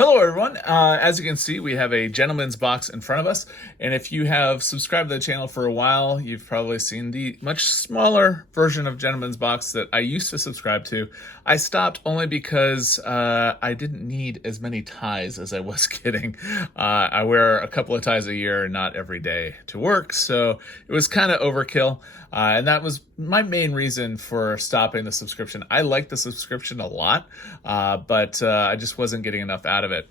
Hello everyone, as you can see we have a gentleman's box in front of us, and if you have subscribed to the channel for a while, you've probably seen the much smaller version of gentleman's box that I used to subscribe to. I stopped only because I didn't need as many ties as I was getting. I wear a couple of ties a year, not every day to work, so it was kind of overkill. And that was my main reason for stopping the subscription. I like the subscription a lot, but I just wasn't getting enough out of it.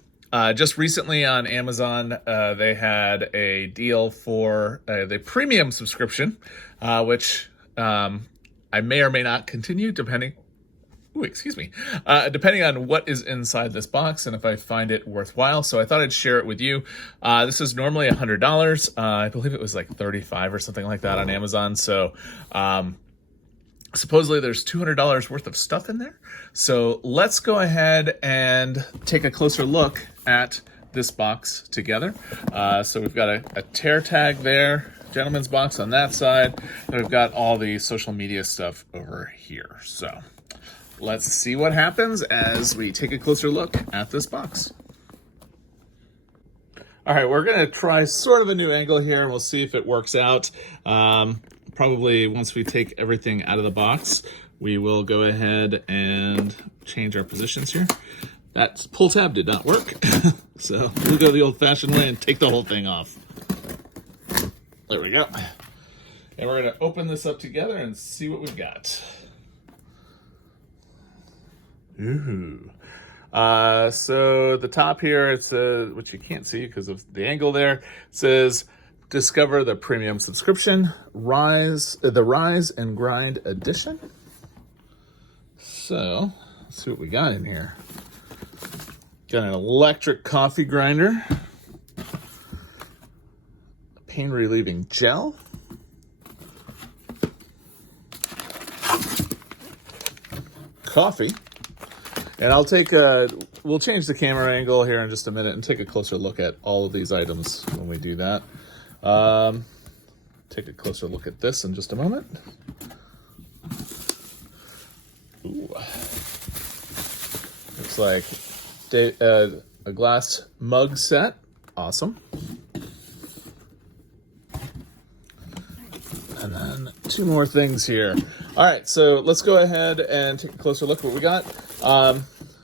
Just recently on Amazon, they had a deal for the premium subscription, which I may or may not continue depending on what is inside this box and if I find it worthwhile. So I thought I'd share it with you. This is normally $100. I believe it was like $35 or something like that on Amazon. So supposedly there's $200 worth of stuff in there. So let's go ahead and take a closer look at this box together. So we've got a tear tag there, gentleman's box on that side, and we've got all the social media stuff over here. So let's see what happens as we take a closer look at this box. All right, we're gonna try sort of a new angle here, and we'll see if it works out. Probably once we take everything out of the box, we will go ahead and change our positions here. That pull tab did not work, so we'll go the old-fashioned way and take the whole thing off. There we go. And we're gonna open this up together and see what we've got. Ooh. So the top here, it says, which you can't see because of the angle there, it says, discover the premium subscription, the Rise and Grind edition. So let's see what we got in here. Got an electric coffee grinder, pain relieving gel, coffee. And I'll take we'll change the camera angle here in just a minute and take a closer look at all of these items when we do that. Take a closer look at this in just a moment. Ooh. Looks like a glass mug set. Awesome. And then two more things here. All right, so let's go ahead and take a closer look at what we got.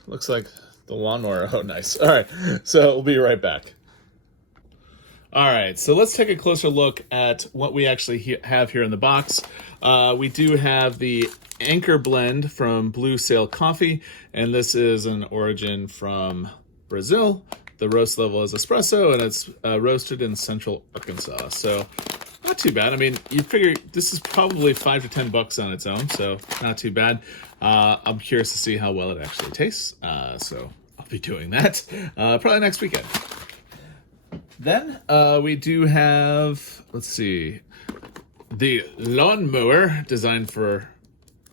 Looks like the lawnmower. Oh, nice. All right, so we'll be right back. All right, so let's take a closer look at what we actually have here in the box. We do have the Anchor Blend from Blue Sail Coffee, and this is an origin from Brazil. The roast level is espresso, and it's roasted in central Arkansas. So not too bad. I mean, you figure this is probably $5 to $10 on its own, so not too bad. I'm curious to see how well it actually tastes, so I'll be doing that probably next weekend. Then we do have, let's see, the lawnmower designed for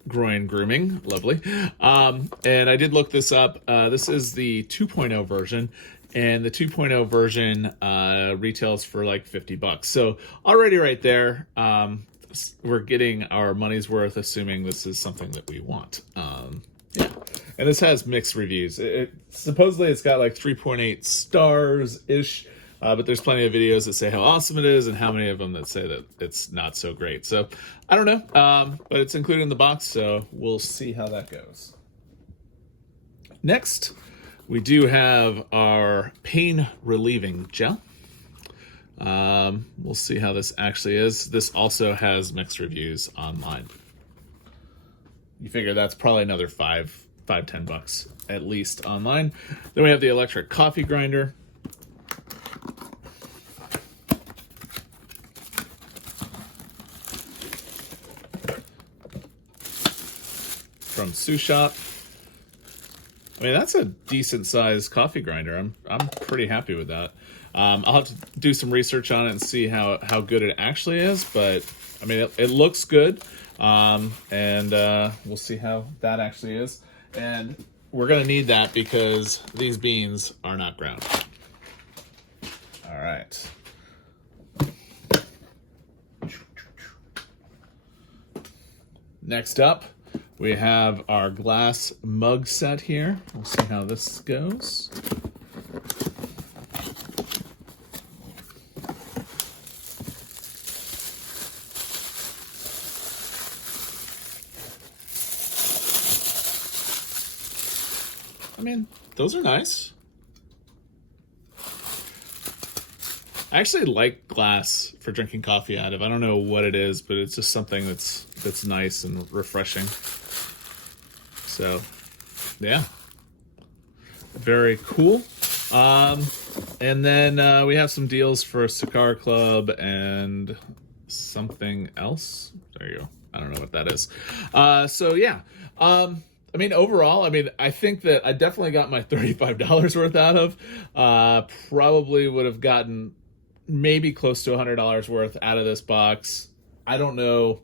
groin grooming. Lovely. And I did look this up. This is the 2.0 version. And the 2.0 version retails for like $50. So already right there, we're getting our money's worth, assuming this is something that we want. Yeah, and this has mixed reviews. Supposedly it's got like 3.8 stars-ish, but there's plenty of videos that say how awesome it is and how many of them that say that it's not so great. So I don't know, but it's included in the box, so we'll see how that goes. Next, we do have our pain relieving gel. We'll see how this actually is. This also has mixed reviews online. You figure that's probably another $10 at least online. Then we have the electric coffee grinder. From SOUS. I mean, that's a decent sized coffee grinder. I'm pretty happy with that. I'll have to do some research on it and see how good it actually is, but I mean, it looks good. And we'll see how that actually is. And we're gonna need that because these beans are not ground. All right. Next up, we have our glass mug set here. We'll see how this goes. I mean, those are nice. I actually like glass for drinking coffee out of. I don't know what it is, but it's just something that's nice and refreshing. So, yeah. Very cool. And then we have some deals for Cigar Club and something else. There you go. I don't know what that is. So, yeah. I mean, overall, I mean, I think that I definitely got my $35 worth out of. Probably would have gotten maybe close to $100 worth out of this box. I don't know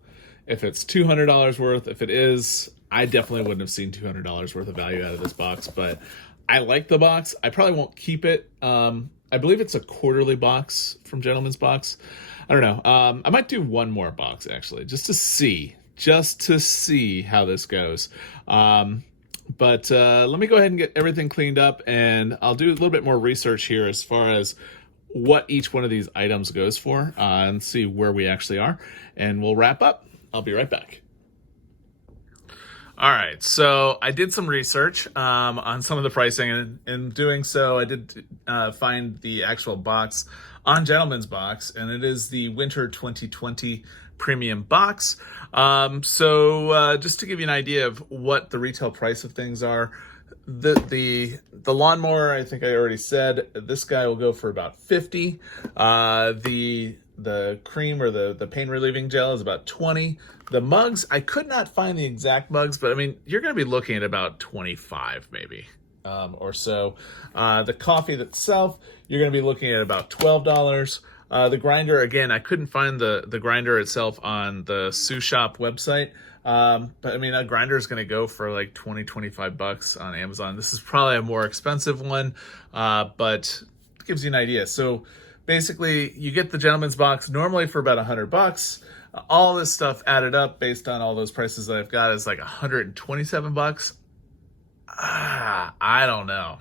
if it's $200 worth. If it is, I definitely wouldn't have seen $200 worth of value out of this box, but I like the box. I probably won't keep it. I believe it's a quarterly box from Gentleman's Box. I don't know. I might do one more box, actually, just to see how this goes. But let me go ahead and get everything cleaned up, and I'll do a little bit more research here as far as what each one of these items goes for, and see where we actually are, and we'll wrap up. I'll be right back. All right, so I did some research on some of the pricing, and in doing so, I did find the actual box on Gentleman's Box, and it is the Winter 2020 Premium Box. So just to give you an idea of what the retail price of things are, the lawnmower, I think I already said, this guy will go for about $50. The cream or the pain relieving gel is about $20. The mugs, I could not find the exact mugs, but I mean, you're going to be looking at about $25 maybe or so. The coffee itself, you're going to be looking at about $12. The grinder, again, I couldn't find the grinder itself on the SOUS shop website. But I mean, a grinder is going to go for like $20-25 on Amazon. This is probably a more expensive one, but it gives you an idea. So basically, you get the Gentleman's Box normally for about $100. All this stuff added up based on all those prices that I've got is like $127. I don't know.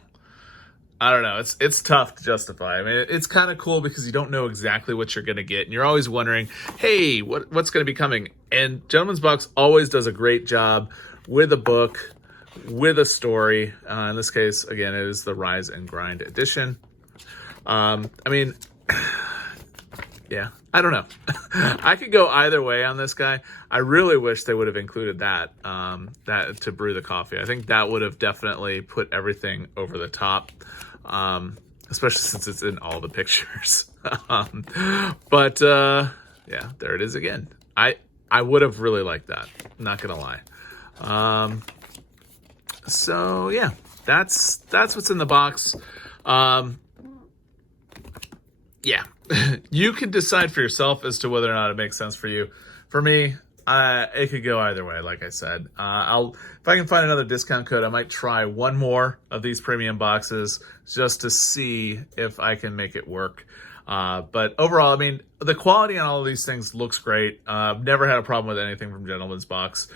It's tough to justify. I mean, it's kind of cool because you don't know exactly what you're going to get, and you're always wondering, hey, what's going to be coming? And Gentleman's Box always does a great job with a book, with a story. In this case, again, it is the Rise and Grind edition. I mean, yeah, I don't know. I could go either way on this guy. I really wish they would have included that to brew the coffee. I think that would have definitely put everything over the top. Especially since it's in all the pictures. But yeah, there it is again. I would have really liked that, not gonna lie. So yeah, that's what's in the box. Yeah, you can decide for yourself as to whether or not it makes sense for you. For me, it could go either way, like I said. If I can find another discount code, I might try one more of these premium boxes just to see if I can make it work. But overall, I mean, the quality on all of these things looks great. I've never had a problem with anything from Gentleman's Box.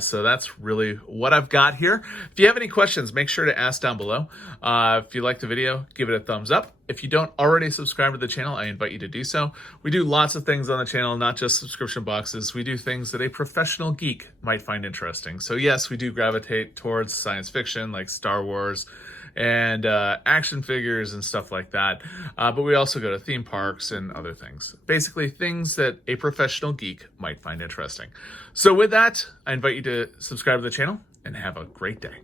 So that's really what I've got here. If you have any questions, make sure to ask down below. If you liked the video, give it a thumbs up. If you don't already subscribe to the channel, I invite you to do so. We do lots of things on the channel, not just subscription boxes. We do things that a professional geek might find interesting. So yes, we do gravitate towards science fiction like Star Wars and action figures and stuff like that. But we also go to theme parks and other things. Basically things that a professional geek might find interesting. So with that, I invite you to subscribe to the channel and have a great day.